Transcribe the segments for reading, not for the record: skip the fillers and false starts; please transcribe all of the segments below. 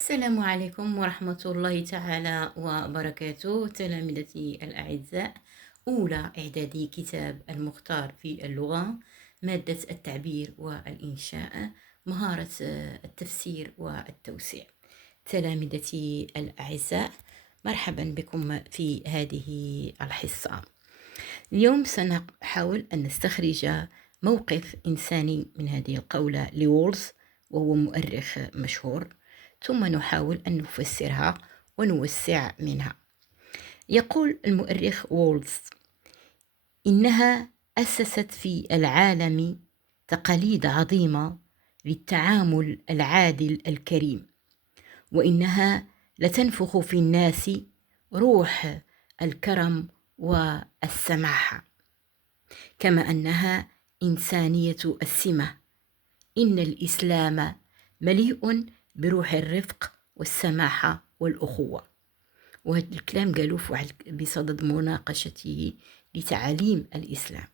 السلام عليكم ورحمة الله تعالى وبركاته تلامذتي الأعزاء. أولى إعدادي كتاب المختار في اللغة، مادة التعبير والإنشاء، مهارة التفسير والتوسيع. تلامذتي الأعزاء، مرحبا بكم في هذه الحصة. اليوم سنحاول أن نستخرج موقف إنساني من هذه القولة لوولز، وهو مؤرخ مشهور، ثم نحاول أن نفسرها ونوسع منها. يقول المؤرخ وولز: إنها أسست في العالم تقاليد عظيمة للتعامل العادل الكريم، وإنها لتنفخ في الناس روح الكرم والسماحة، كما أنها إنسانية السمة. إن الإسلام مليء بروح الرفق والسماحة والأخوة. وهذا الكلام قالوا بصدد مناقشته لتعاليم الإسلام.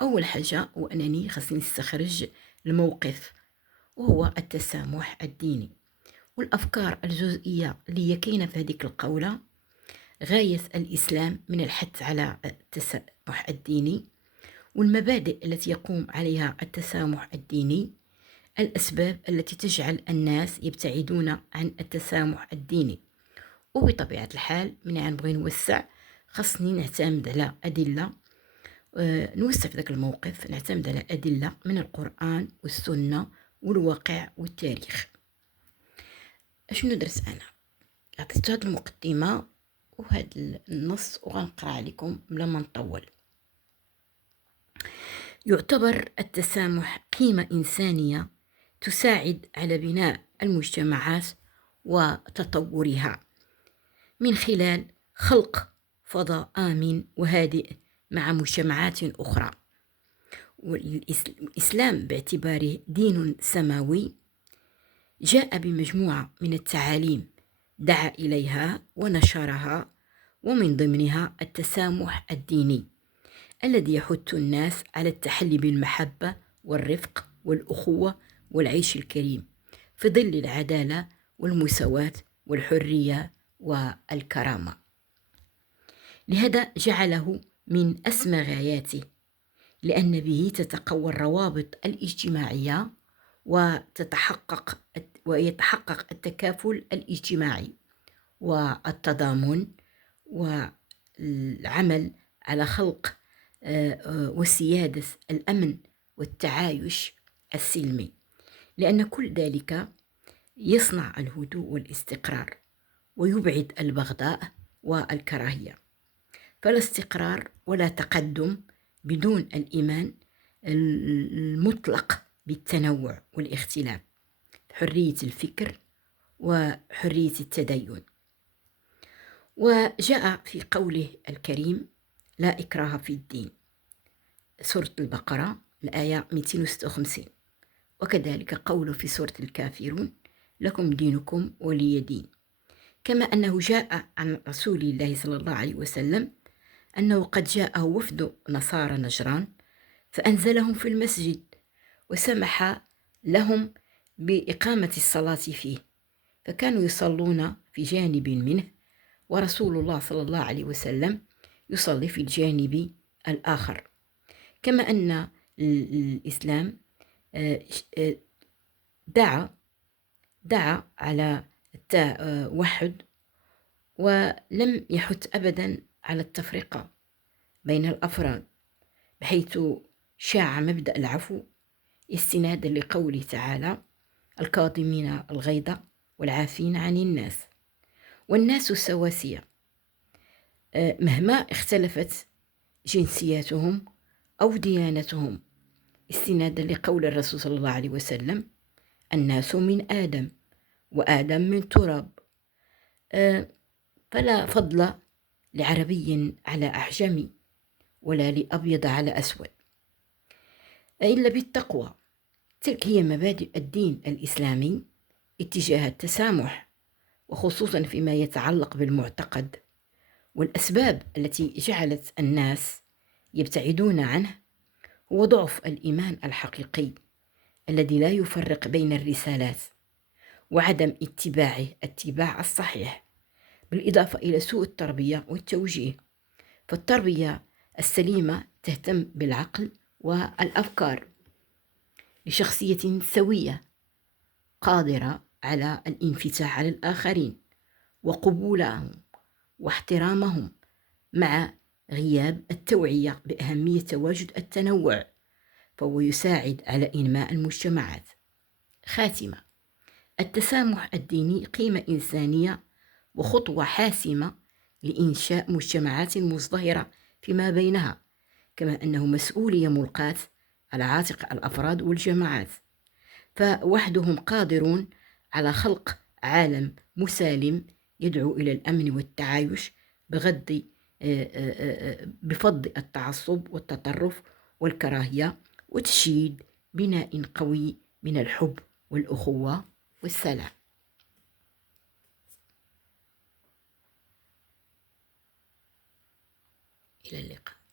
أول حاجة وأنني خصني نستخرج الموقف، وهو التسامح الديني، والأفكار الجزئية اللي هي كاينة في هذيك القولة. غاية الإسلام من الحث على التسامح الديني، والمبادئ التي يقوم عليها التسامح الديني، الأسباب التي تجعل الناس يبتعدون عن التسامح الديني. وبطبيعة الحال من نبغي نوسع خصني نعتمد على أدلة، نوسع في ذاك الموقف نعتمد على أدلة من القرآن والسنة والواقع والتاريخ. أشنو درت أنا؟ عطيت هاد المقدمة وهذا النص وغنقرأ عليكم بلا ما نطول. يعتبر التسامح قيمة إنسانية تساعد على بناء المجتمعات وتطورها من خلال خلق فضاء آمن وهادئ مع مجتمعات أخرى. والإسلام باعتباره دين سماوي جاء بمجموعة من التعاليم دعا إليها ونشرها، ومن ضمنها التسامح الديني الذي يحث الناس على التحلي بالمحبة والرفق والأخوة والعيش الكريم في ظل العدالة والمساواة والحرية والكرامة. لهذا جعله من أسمى غاياته، لأن به تتقوى الروابط الاجتماعية ويتحقق التكافل الاجتماعي والتضامن، والعمل على خلق وسيادة الأمن والتعايش السلمي، لأن كل ذلك يصنع الهدوء والاستقرار ويبعد البغضاء والكراهية. فلا استقرار ولا تقدم بدون الإيمان المطلق بالتنوع والاختلاف، حرية الفكر وحرية التدين. وجاء في قوله الكريم: لا إكراه في الدين، سورة البقرة الآية 256، وكذلك قوله في سورة الكافرون: لكم دينكم ولي دين. كما أنه جاء عن رسول الله صلى الله عليه وسلم أنه قد جاءه وفد نصارى نجران فأنزلهم في المسجد وسمح لهم بإقامة الصلاة فيه، فكانوا يصلون في جانب منه، ورسول الله صلى الله عليه وسلم يصلي في الجانب الآخر. كما أن الإسلام دعا على التوحد، ولم يحث أبدا على التفرقة بين الأفراد، بحيث شاع مبدأ العفو استنادا لقوله تعالى: الكاظمين الغيظ والعافين عن الناس، والناس سواسية مهما اختلفت جنسياتهم أو ديانتهم، استنادا لقول الرسول صلى الله عليه وسلم: الناس من آدم وآدم من تراب. فلا فضل لعربي على أعجمي ولا لأبيض على أسود إلا بالتقوى. تلك هي مبادئ الدين الإسلامي اتجاه التسامح، وخصوصا فيما يتعلق بالمعتقد. والأسباب التي جعلت الناس يبتعدون عنه هو ضعف الإيمان الحقيقي الذي لا يفرق بين الرسالات، وعدم اتباع الصحيح، بالإضافة إلى سوء التربية والتوجيه. فالتربية السليمة تهتم بالعقل والأفكار لشخصية سوية قادرة على الانفتاح على الآخرين وقبولهم واحترامهم، مع غياب التوعية بأهمية تواجد التنوع، فهو يساعد على إنماء المجتمعات. خاتمة: التسامح الديني قيمة إنسانية وخطوة حاسمة لإنشاء مجتمعات مزدهرة فيما بينها، كما أنه مسؤولية ملقاة على عاتق الأفراد والجماعات، فوحدهم قادرون على خلق عالم مسالم يدعو إلى الأمن والتعايش بفض التعصب والتطرف والكراهية، وتشييد بناء قوي من الحب والأخوة والسلام. إلى اللقاء.